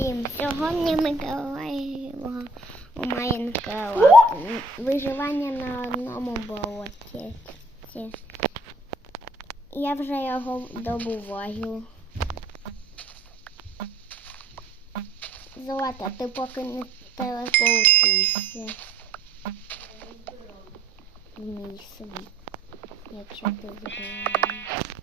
Всім сьогодні Миколаєва у Майнкрафт. Виживання на одному болоті. Я вже його добуваю. Золота, ти поки не телепортуйся. В мій світ. Якщо ти збираєш.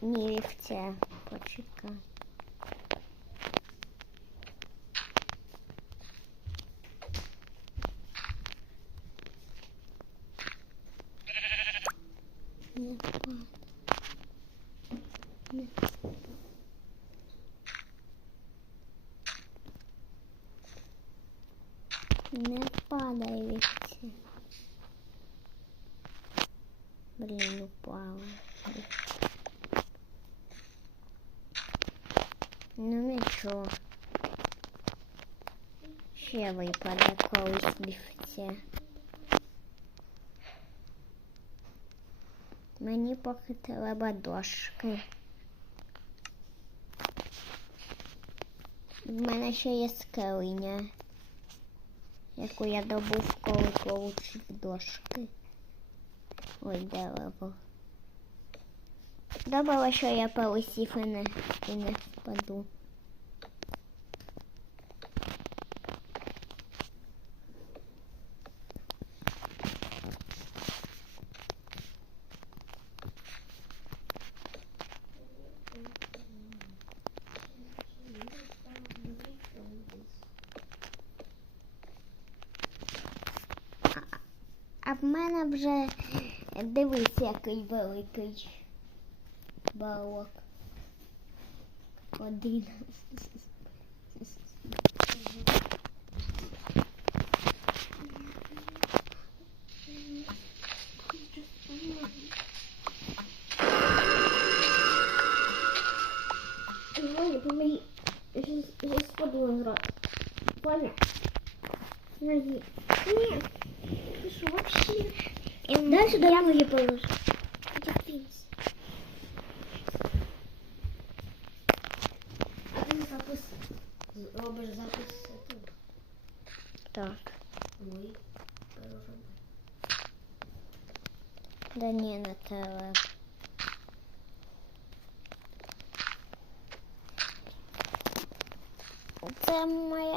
Ні, вівця, почекай. Не падай. Не. Не падай вівця. Блін, упала. Ну нічого. Ще випаде колись вівця. Мені поки треба дошки. В мене ще є скелиня, яку я добув, коли получив дошки. Ой, дерево. Добре, що я полисів і не, і не впаду. А в мене вже дивись, який великий на рот. Ваня. Помоги. Нет. Ты что, вообще? Дай сюда я- ноги положи. Терпись. А ти запис... Робиш запис тут. Так. Мой. Пирожок. Да ні, на треба. Це моя